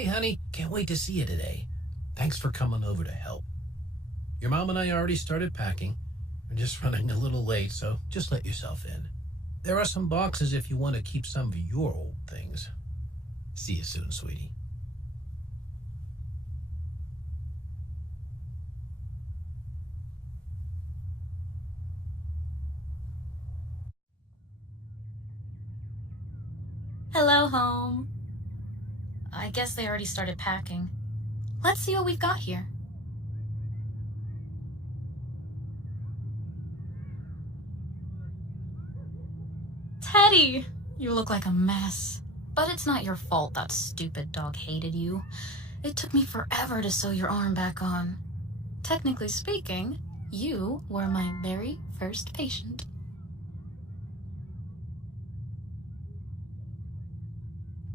Hey, honey, can't wait to see you today. Thanks for coming over to help. Your mom and I already started packing. We're just running a little late, so just let yourself in. There are some boxes if you want to keep some of your old things. See you soon, sweetie. Hello, home. I guess they already started packing. Let's see what we've got here. Teddy! You look like a mess. But it's not your fault that stupid dog hated you. It took me forever to sew your arm back on. Technically speaking, you were my very first patient.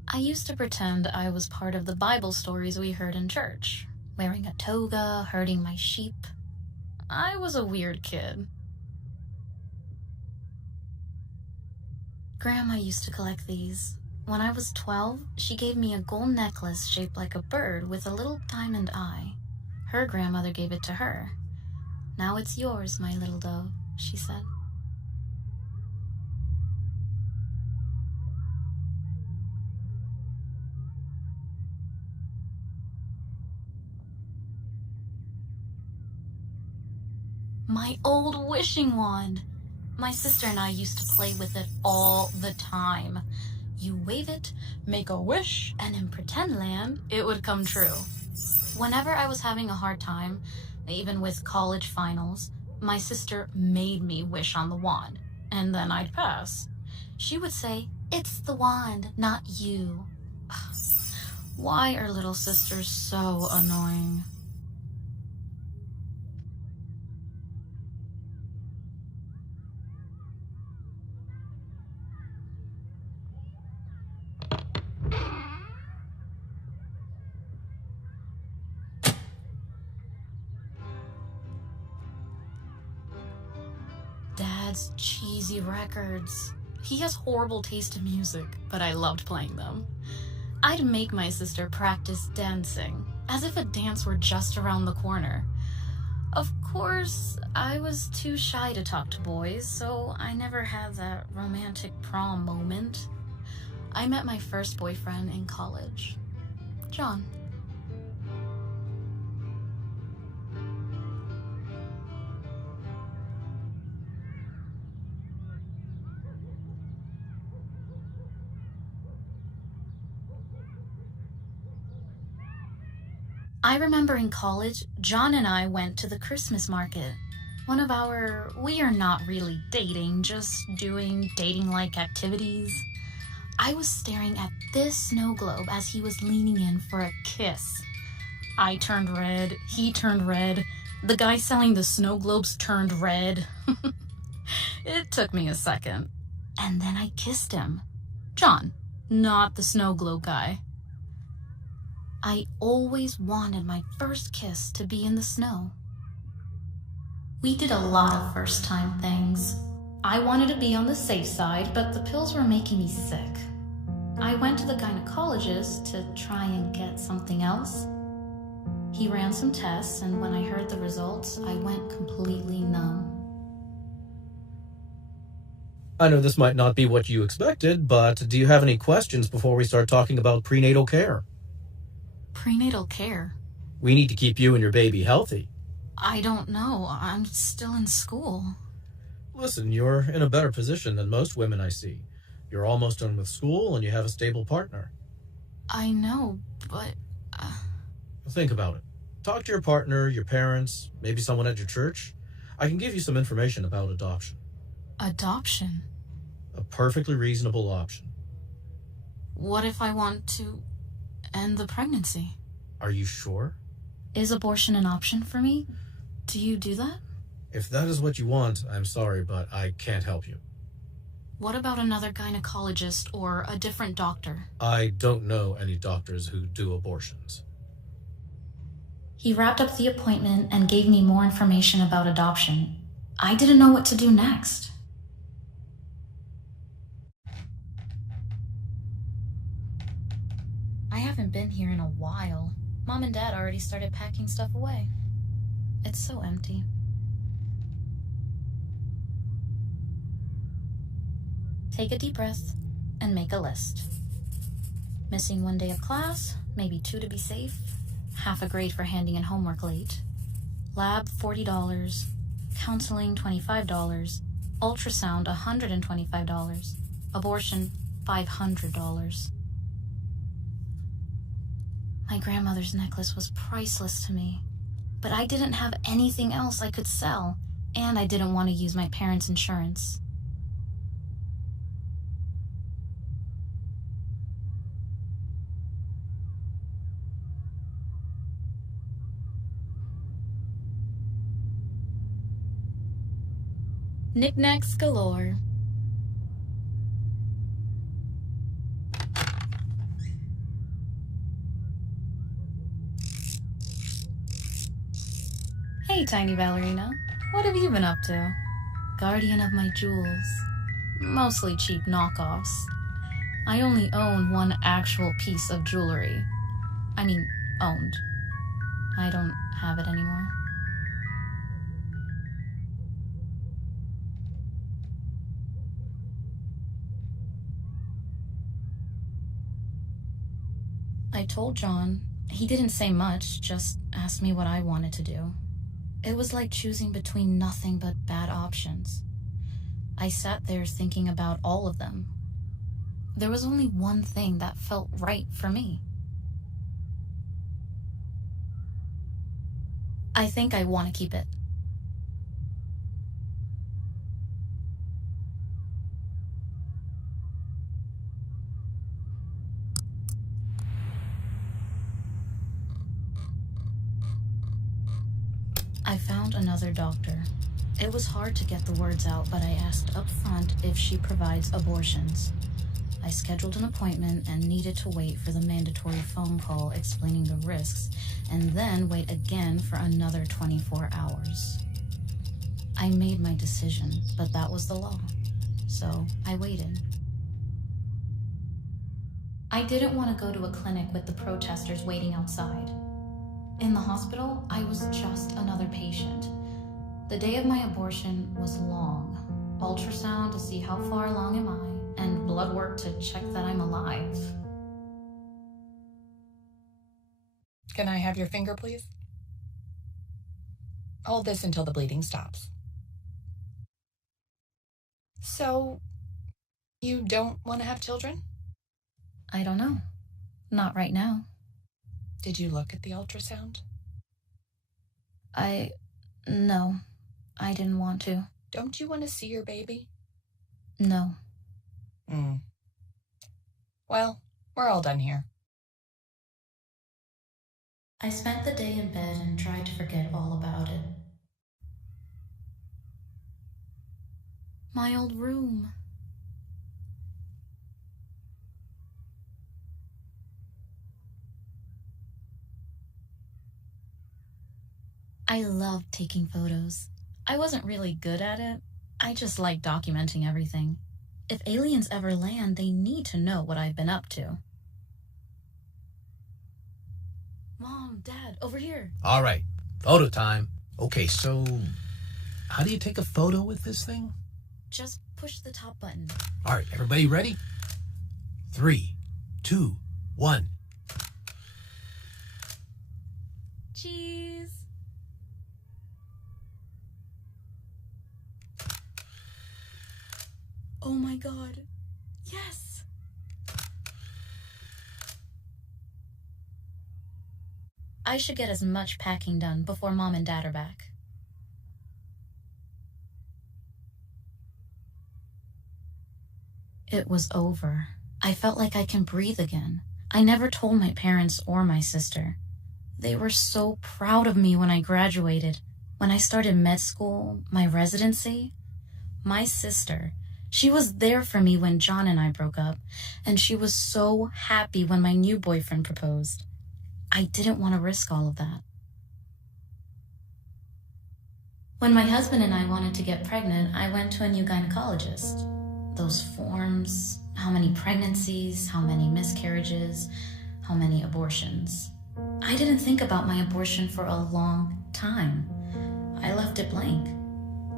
I used to pretend I was part of the Bible stories we heard in church, wearing a toga, herding my sheep. I was a weird kid. Grandma used to collect these. When I was 12, she gave me a gold necklace shaped like a bird with a little diamond eye. Her grandmother gave it to her. "Now it's yours, my little dove," she said. My old wishing wand! My sister and I used to play with it all the time. You wave it, make a wish, and in pretend land, it would come true. Whenever I was having a hard time, even with college finals, my sister made me wish on the wand, and then I'd pass. She would say, "It's the wand, not you." Why are little sisters so annoying? Dad's cheesy records. He has horrible taste in music, but I loved playing them. I'd make my sister practice dancing, as if a dance were just around the corner. Of course, I was too shy to talk to boys, so I never had that romantic prom moment. I met my first boyfriend in college, John. I remember in college, John and I went to the Christmas market. One of our, we are not really dating, just doing dating-like activities. I was staring at this snow globe as he was leaning in for a kiss. I turned red, he turned red, the guy selling the snow globes turned red. It took me a second. And then I kissed him. John, not the snow globe guy. I always wanted my first kiss to be in the snow. We did a lot of first-time things. I wanted to be on the safe side, but the pills were making me sick. I went to the gynecologist to try and get something else. He ran some tests, and when I heard the results, I went completely numb. I know this might not be what you expected, but do you have any questions before we start talking about prenatal care? Prenatal care? We need to keep you and your baby healthy. I don't know. I'm still in school. Listen, you're in a better position than most women I see. You're almost done with school and you have a stable partner. I know, but... Think about it. Talk to your partner, your parents, maybe someone at your church. I can give you some information about adoption. Adoption? A perfectly reasonable option. What if I want to end the pregnancy? Are you sure? Is abortion an option for me? Do you do that? If that is what you want, I'm sorry, but I can't help you. What about another gynecologist or a different doctor? I don't know any doctors who do abortions. He wrapped up the appointment and gave me more information about adoption. I didn't know what to do next. I have haven't been here in a while. Mom and Dad already started packing stuff away. It's so empty. Take a deep breath and make a list. Missing 1 day of class, maybe 2 to be safe, half a grade for handing in homework late, lab $40, counseling $25, ultrasound $125, abortion $500. My grandmother's necklace was priceless to me, but I didn't have anything else I could sell, and I didn't want to use my parents' insurance. Knickknacks galore. Hey, tiny ballerina. What have you been up to? Guardian of my jewels. Mostly cheap knockoffs. I only own one actual piece of jewelry. I mean, owned. I don't have it anymore. I told John. He didn't say much, just asked me what I wanted to do. It was like choosing between nothing but bad options. I sat there thinking about all of them. There was only one thing that felt right for me. I think I want to keep it. I found another doctor. It was hard to get the words out, but I asked up front if she provides abortions. I scheduled an appointment and needed to wait for the mandatory phone call explaining the risks, and then wait again for another 24 hours. I made my decision, but that was the law, so I waited. I didn't want to go to a clinic with the protesters waiting outside. In the hospital, I was just another patient. The day of my abortion was long. Ultrasound to see how far along am I, and blood work to check that I'm alive. Can I have your finger, please? Hold this until the bleeding stops. So, you don't want to have children? I don't know. Not right now. Did you look at the ultrasound? No, I didn't want to. Don't you want to see your baby? No. Well, we're all done here. I spent the day in bed and tried to forget all about it. My old room. I loved taking photos. I wasn't really good at it. I just liked documenting everything. If aliens ever land, they need to know what I've been up to. Mom, Dad, over here. All right, photo time. Okay, so how do you take a photo with this thing? Just push the top button. All right, everybody ready? 3, 2, 1. Cheese. Oh my God. Yes. I should get as much packing done before Mom and Dad are back. It was over. I felt like I can breathe again. I never told my parents or my sister. They were so proud of me when I graduated. When I started med school, my residency, my sister, she was there for me when John and I broke up, and she was so happy when my new boyfriend proposed. I didn't want to risk all of that. When my husband and I wanted to get pregnant, I went to a new gynecologist. Those forms, how many pregnancies, how many miscarriages, how many abortions. I didn't think about my abortion for a long time. I left it blank.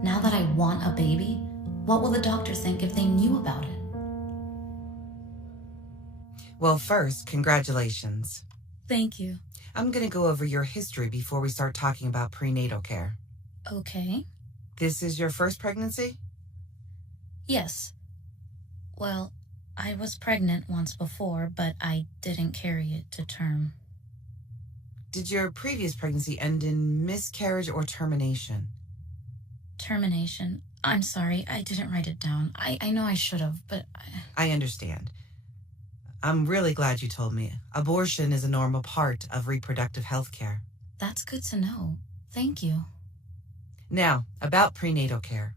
Now that I want a baby, what will the doctor think if they knew about it? Well, first, congratulations. Thank you. I'm going to go over your history before we start talking about prenatal care. Okay. This is your first pregnancy? Yes. Well, I was pregnant once before, but I didn't carry it to term. Did your previous pregnancy end in miscarriage or termination? Termination. I'm sorry, I didn't write it down. I know I should have, but... I understand. I'm really glad you told me. Abortion is a normal part of reproductive health care. That's good to know. Thank you. Now, about prenatal care.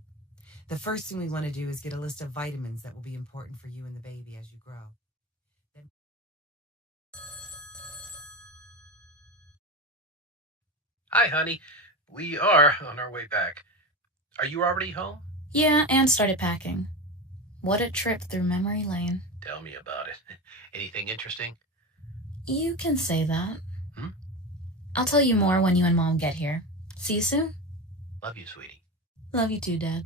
The first thing we want to do is get a list of vitamins that will be important for you and the baby as you grow. Hi, honey. We are on our way back. Are you already home? Yeah, and started packing. What a trip through memory lane. Tell me about it. Anything interesting? You can say that. I'll tell you more when you and Mom get here. See you soon? Love you, sweetie. Love you too, Dad.